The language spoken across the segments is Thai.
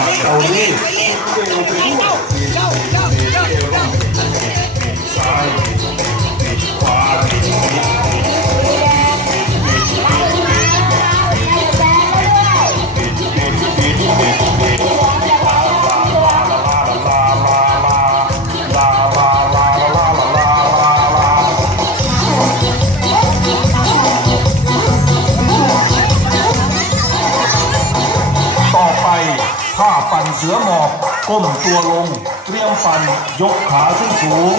Kauli. Kauli. ผ้าปั่นเสือหมอบก้มตัวลง เตรียมปั่นยกขาขึ้นสูง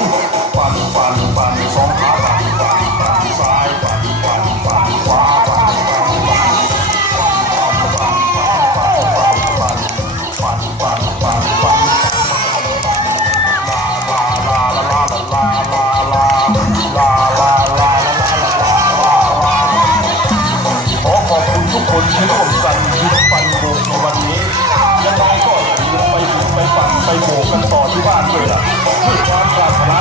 ความความ